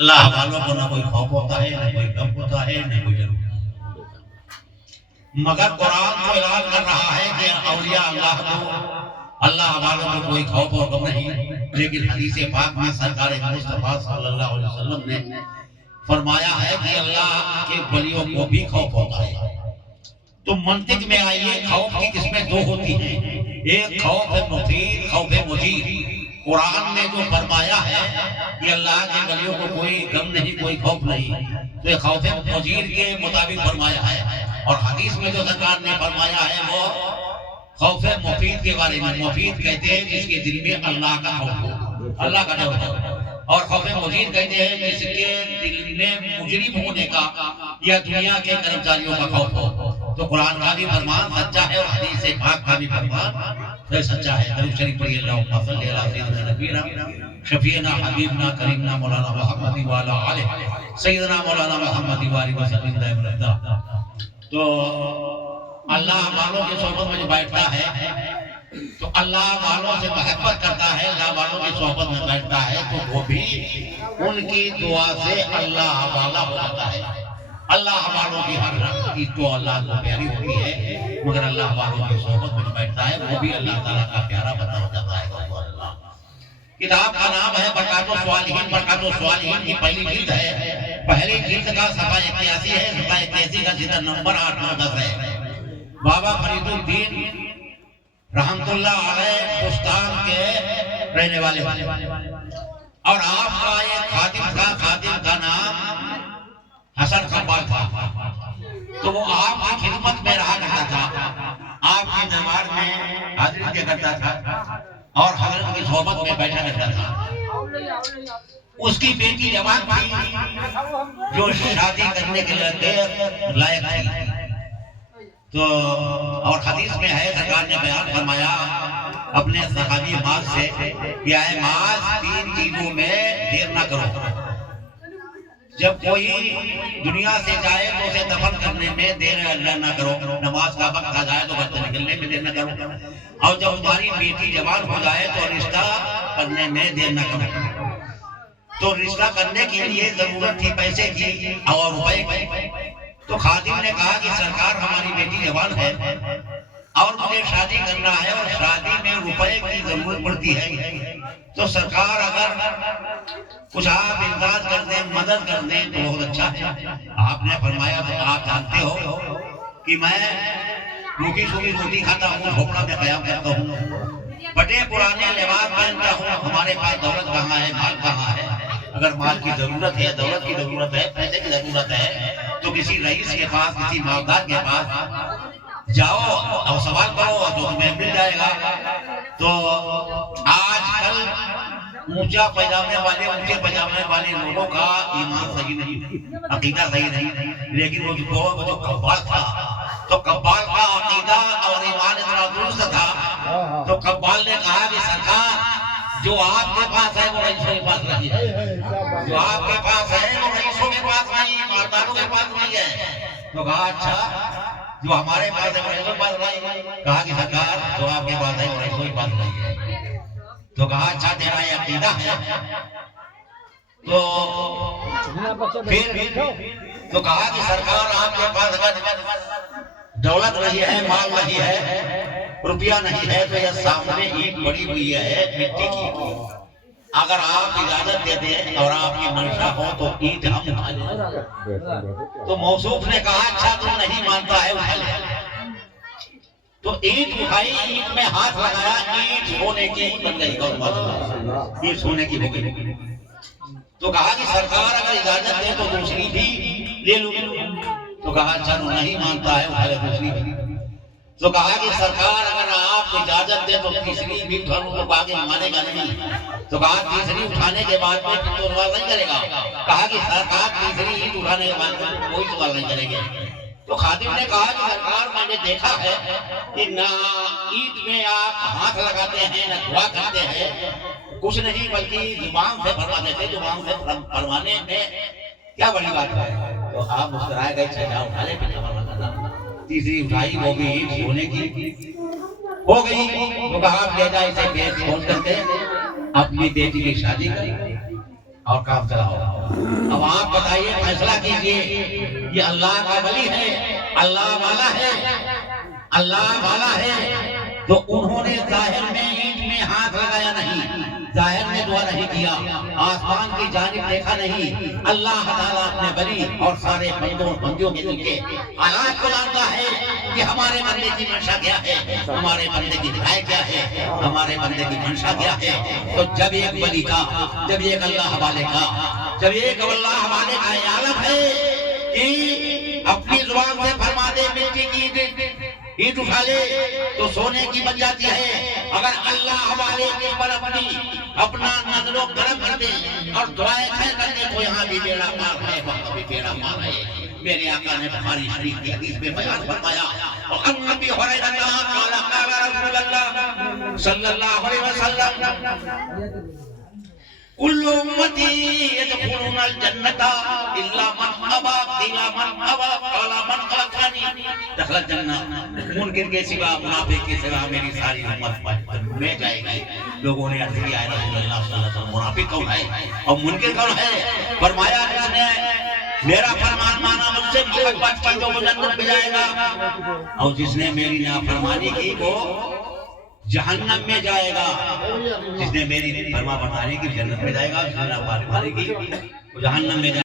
اللہ والوں کو نہ کوئی خوف ہوتا ہے، نہ کوئی غم ہوتا ہے، نہ کوئی ڈر ہوتا ہے، مگر قرآن تو اعلان کر رہا ہے کہ اولیاء اللہ کو، اللہ والوں کو کوئی خوف اور غم نہیں۔ لیکن حدیث پاک میں سرکار مصطفیٰ صلی اللہ علیہ وسلم نے فرمایا ہے کہ اللہ کے ولیوں کو بھی خوف ہوتا ہے۔ تو منطق میں آئیے، خوف کی قسمیں دو ہوتی ہیں، ایک خوف مفید، خوف مجید۔ قرآن نے جو فرمایا ہے کہ اللہ کے ولیوں کو کوئی غم نہیں، کوئی خوف نہیں، تو یہ خوف مجید کے مطابق فرمایا ہے۔ اور حدیث میں جو سرکار نے فرمایا ہے وہ خوف مفید کے بارے میں، مفید کہتے ہیں جس کے دل میں اللہ کا خوف ہو، اللہ کا ڈر ہو، اور خوف مجید کہتے ہیں جس کے دل میں مجرم ہونے کا یا دنیا کے کرمچاریوں کا خوف ہو۔ تو قرآن کا بھی فرمان سچا ہے اور حدیث پاک کا بھی فرمان سچا ہے۔ درود شریف پڑھیے، اللہم صلی علی سیدنا نبینا شفیعنا حبیبنا کریمنا مولانا محمد وعلی آلہ سیدنا مولانا محمد وعلی وسلم دائما ابدا۔ تو اللہ والوں کی صحبت میں جو بیٹھتا ہے تو اللہ والوں سے محبت کرتا ہے، اللہ والوں کی صحبت میں بیٹھتا ہے تو وہ بھی ان کی دعا سے اللہ والا ہو جاتا ہے۔ اللہ والوں کی ہر چیز تو اللہ کو پیاری ہوتی ہے، مگر اللہ والوں کی صحبت میں جو بیٹھتا ہے وہ بھی اللہ تعالیٰ کا پیارا بندہ ہو جاتا ہے۔ کتاب کا نام ہے برکات الصالحین۔ برکات الصالحین کی پہلی جلد ہے، پہلی جلد کا صفحہ 81 ہے، صفحہ 81 کا جلد نمبر 8 9 10 ہے۔ بابا فرید الدین رحمت اللہ علیہ بستان کے رہنے والے، اور آپ کا ایک خادم کا نام حسن قبال تھا، تو وہ آپ کی خدمت میں رہا کرتا تھا، آپ کے دربار میں حاضری کیا کرتا تھا اور حضرت کی صحبت میں بیٹھا کرتا تھا۔ اس کی بیٹی جوان تھی جو شادی کرنے کے لیے لائق تھی، تو اور حدیث میں ہے سرکار نے بیان فرمایا اپنے صحابی معاذ سے کہ اے معاذ، 3 چیزوں میں دیر نہ کرو۔ جب کوئی دنیا سے جائے تو اسے دفن کرنے میں دیر نہ کرو، نماز کا وقت آ جائے تو گھر سے نکلنے میں دیر نہ کرو، اور جب تمہاری بیٹی جوان ہو جائے تو رشتہ کرنے میں دیر نہ کرو۔ تو رشتہ کرنے کے لیے ضرورت تھی پیسے کی اور روپے کی، تو خادم نے کہا کہ سرکار ہماری بیٹی جوان ہے اور مجھے شادی کرنا ہے اور شادی میں روپے کی ضرورت پڑتی ہے، تو سرکار اگر کچھ آپ امداد کر دیں، مدد کر دیں تو بہت اچھا ہے۔ آپ نے فرمایا تو آپ جانتے ہو کہ میں روٹی سوکھی روٹی کھاتا ہوں، جھوپڑا میں قیام کرتا ہوں، بڑے پرانے لباس پہنتا ہوں، ہمارے پاس دولت کہاں ہے، مال کہاں ہے؟ اگر مال کی ضرورت ہے، دولت کی ضرورت ہے، پیسے کی ضرورت ہے تو کسی رئیس کے پاس، کسی مالدار کے پاس جاؤ اور سوال کرو جو تمہیں مل جائے گا۔ تو آج کل اونچا پجامے والے، اونچے پجامے والے لوگوں کا ایمان صحیح نہیں، عقیدہ صحیح نہیں، لیکن وہ جو قبال تھا تو قبال کا عقیدہ اور ایمان اتنا درست تھا، تو قبال نے کہا کہ سرکار جو آپ کے پاس ہے وہ رئیسوں کے پاس نہیں ہے، جو آپ کے پاس ہے وہ رئیسوں کے پاس نہیں، مالداروں کے پاس نہیں ہے۔ تو کہا اچھا جو ہمارے پاس ہے وہ رئیسوں کے پاس نہیں، کہا کہ سرکار جو آپ کے پاس ہے وہ رئیسوں کے پاس نہیں ہے۔ تو کہا اچھا تیرا یہ عقیدہ ہے، تو کہا کہ سرکار آپ کے پاس اگر دولت نہیں ہے، مال نہیں ہے، روپیہ نہیں ہے، تو یہ سامنے اینٹ پڑی ہوئی ہے مٹی کی، اگر آپ اجازت دے دیں اور آپ کی منشا ہو تو اینٹ ہم اٹھا لیں۔ تو موصوف نے کہا اچھا تم نہیں مانتا ہے اٹھا لے۔ تو اینٹ اٹھائی، اینٹ میں ہاتھ لگایا، اینٹ سونے کی بن گئی، اینٹ سونے کی ہو گئی۔ تو کہا کہ سرکار اگر اجازت دے تو دوسری بھی لے لوں، تو کہا اچھا تو نہیں مانتا ہے اٹھا لے دوسری بھی۔ تو کہا کہ سرکار اگر آپ اجازت دے تو تیسری بھی اٹھا لوں، تو آگے مانے گا نہیں۔ تو کہا تیسری اٹھانے کے بعد میں تو سوال نہیں کرے گا، کہا کہ سرکار تیسری اینٹ اٹھانے کے بعد میں کوئی سوال نہیں کرے گا۔ تو خادم نے کہا کہ سرکار میں نے دیکھا ہے کہ نہ عید میں آپ ہاتھ لگاتے ہیں نہ دعا کرتے ہیں، کچھ نہیں بلکہ زبان سے فرما دیتے، زبان سے فرمانے میں کیا بڑی بات ہے؟ تو آپ مسکرائے گئے، چھجا اٹھا لے پھر تیسری اٹھائی، وہ بھی عید سونے کی ہو گئی۔ تو کہا آپ لے جائے اسے کیس کھول کر کے اپنی بیٹی کی شادی کر، اور کام چلاؤ. اب آپ بتائیے، فیصلہ کیجئے، یہ اللہ کا ولی ہے، اللہ والا ہے، اللہ والا ہے، تو انہوں نے ظاہر میں اینٹ میں ہاتھ لگایا نہیں، ظاہر میں دعا نہیں کیا، آسمان کی جانب دیکھا نہیں. اللہ تعالیٰ اپنے ولی اور سارے بندوں بندیوں کے نیچے حالات کو جانتا ہے کہ ہمارے بندے کی منشا کیا ہے، ہمارے بندے کی دعائیں کیا ہے، ہمارے بندے کی منشا کیا ہے. تو جب ایک ولی کا، جب ایک اللہ والے کا، جب ایک اللہ والے کا یہ عالم ہے کہ اپنی زبان سے فرما دے مٹی کی اینٹ اٹھا لے تو سونے کی بن جاتی ہے، اگر اللہ والے کے پر اپنا نظر و کرم کر دے اور دعائیں خیر کر دے تو یہاں بھی بیڑا پار ہے، وہاں بھی بیڑا پار ہے. میرے آقا نے بخاری شریف کی حدیث میں بیان فرمایا، وَعَنْ أَبِي هُرَيْرَةَ قَالَ قَالَ رَسُولُ اللَّهِ صلی اللہ علیہ وسلم كل أمتي يدخلون الجنة إلا من أبى، قيل من أبى، قال من أطاعني دخل الجنة. منکر کے سوا، منافق کے سوا میری ساری امت میں جائے گی. لوگوں نے عرض کیا ہے رسول اللہ صلی اللہ علیہ وسلم منافق کون ہے اور منکر کون ہے؟ فرمایا جس نے میرا فرمان مانا، مجھ سے محبت کی تو وہ جنت میں جائے گا، اور جس نے میری نافرمانی کی وہ جہنم میں جائے گا. جس نے میری فرما برداری کی جنت میں جائے گا، جس نے نافرمانی کی وہ جہنم میں جائے گا.